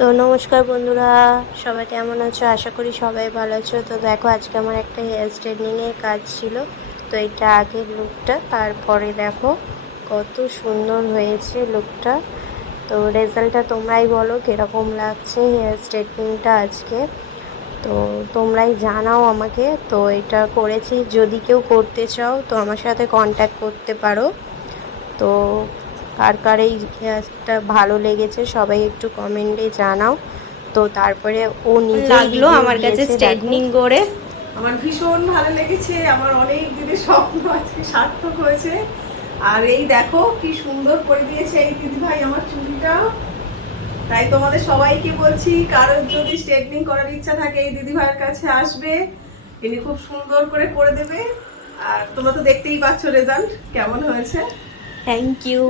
তো নমস্কার বন্ধুরা, সবাই কেমন আছো? আশা করি সবাই ভালো আছো। তো দেখো, আজকে আমার একটা হেয়ার স্ট্রেটনিংয়ের কাজ ছিল। তো এটা আগের লুকটা, তারপরে দেখো কত সুন্দর হয়েছে লুকটা। তো রেজাল্টটা তোমরাই বলো কীরকম লাগছে হেয়ার স্ট্রেটনিংটা আজকে। তো তোমরাই জানাও আমাকে। তো এটা করেছি, যদি কেউ করতে চাও তো আমার সাথে কন্ট্যাক্ট করতে পারো। তো কার কার এই হেয়ারটা ভালো লেগেছে সবাই একটু কমেন্টে জানাও। তো তারপরে ও নিজেই লাগলো ভিডিও আমার কাছে দিয়েছে, দেখো। স্ট্রেটনিং করে। আমার ভীষণ ভালো লেগেছে। আমার অনেক দিনের স্বপ্ন আজকে সার্থক হয়েছে। আর এই দেখো কি সুন্দর করে দিয়েছে এই দিদিভাই আমার চুলটা। তাই তোমাদের সবাইকে বলছি, কারোর যদি স্ট্রেটনিং করার ইচ্ছা থাকে এই দিদিভাইয়ের কাছে আসবে। ইনি খুব সুন্দর করে দেবে। আর তোমরা তো দেখতেই পাচ্ছ রেজাল্ট কেমন হয়েছে। Thank you.